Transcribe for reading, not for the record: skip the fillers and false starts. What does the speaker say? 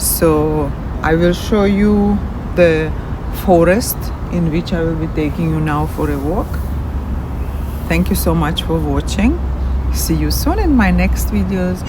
So I will show you the forest in which I will be taking you now for a walk. Thank you so much for watching. See you soon in my next videos.